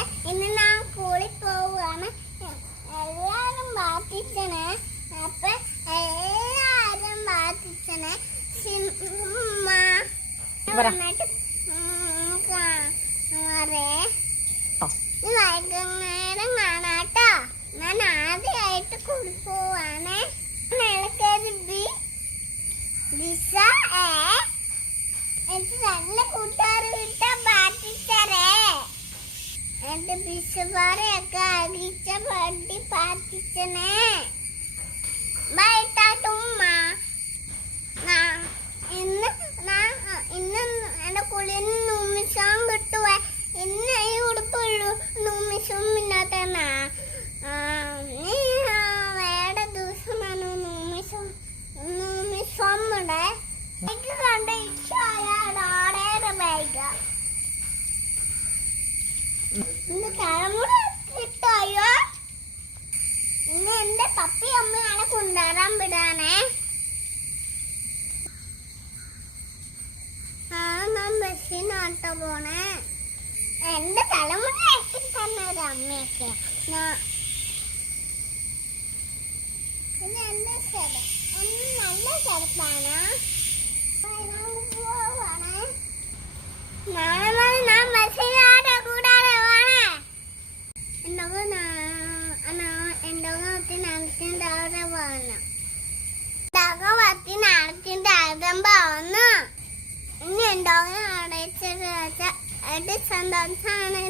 അപ്പൊ ഇന്ന് ഞാൻ സ്കൂളിൽ പോവാണ്. എല്ലാരും ബാധിച്ചനെ. അപ്പൊ എല്ലാരും ബാധിച്ചനെ. വൈകുന്നേരം കാണാട്ടോ. ഞാൻ ആദ്യമായിട്ട് സ്കൂളിൽ പോവാണ്. എനിക്ക് നല്ല കൂട്ടുകാർ കിട്ടാൻ ബാധിച്ചരേ. എന്റെ ബിസുപാറയൊക്കെ അടിച്ച പട്ടി പാത്തിച്ചനെ. ബൈട്ടാട്ടുമ്മ ഇന്ന് എന്റെ കുളിന് നിമിഷം കിട്ടുവേ. ഇന്ന് ഈ ഉടുപ്പുള്ളൂ നിമിഷം ഇല്ലാത്തന്നാ. വേറെ ദിവസമാണ് നിമിഷം എനിക്ക് കണ്ട ഇഷ്ടമായ ബാഗ്. ഇന്ന് തലമുറ കിട്ടായോ? ഇന്ന് എന്റെ പപ്പി അമ്മയാണ് കൊണ്ടുവരാൻ വിടാനേ. ഞാൻ ബസ്സിനാട്ടോ പോണേ. എന്റെ തലമുറ എത്തി തന്നൊരു അമ്മയൊക്കെ. ഇത് എന്റെ സ്ഥലം നല്ല സ്ഥലത്താണ്. ഞാൻ ബസ്സിനാട്ടോ കൂടാതെ പോണേ. ഇനി എന്തോ അടച്ച സന്തോഷാണ്.